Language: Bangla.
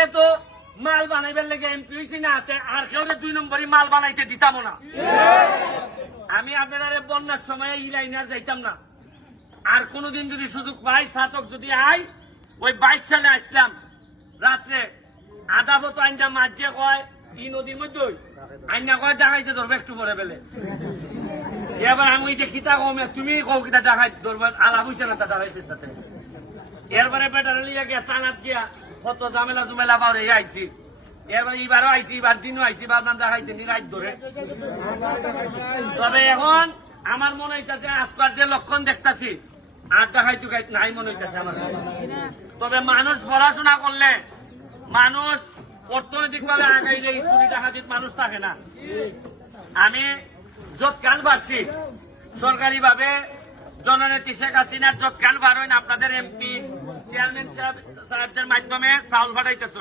নিজে তো মাল বানাইবার লেগে এমপি হয়েছি না, আর কেউ 2 নম্বরই মাল বানাইতে দিতাম না। আমি আপনারা বন্যার সময় এই লাইনার যাইতাম না। আর কোনদিন যদি সুযোগ পাই, ছাতক যদি আই, ওই 22 সালে আসলাম রাত্রে আধা বত আইনটা মাঝে কয় ই নদীর মধ্যে আইনা কয় ডাকাইতে ধরবে একটু পরে বেলে। এবার আমি ওই যে কিতা কমে তুমি কও কিতা ডাকাই ধরবে, আলাপ হইছে না তা ডাকাইতের সাথে। এরপরে বেটারে লিয়ে গিয়া টানাত গিয়া কত ঝামেলা জুমেলা পাওয়া আইছি। এবার এবারও আইছি, এবার দিনও আইছি, ভাবলাম দেখাইতে নি রাত ধরে। তবে এখন আমার মনে হইতেছে আজকাল যে লক্ষণ দেখতেছি আর দেখাইতে নাই মনে হইতেছে আমার। তবে মানুষ পড়াশোনা করলে, মানুষ অর্থনৈতিক ভাবে আগাইলে চুরি ডাকাতির মানুষ থাকে না। আমি যৎকাল বাড়ছি সরকারি ভাবে জননেত্রী শেখ হাসিনার যৎকাল বাড়েন আপনাদের এমপি চেয়ারম্যান সাহেবের মাধ্যমে চাউল পাঠাইতেছে।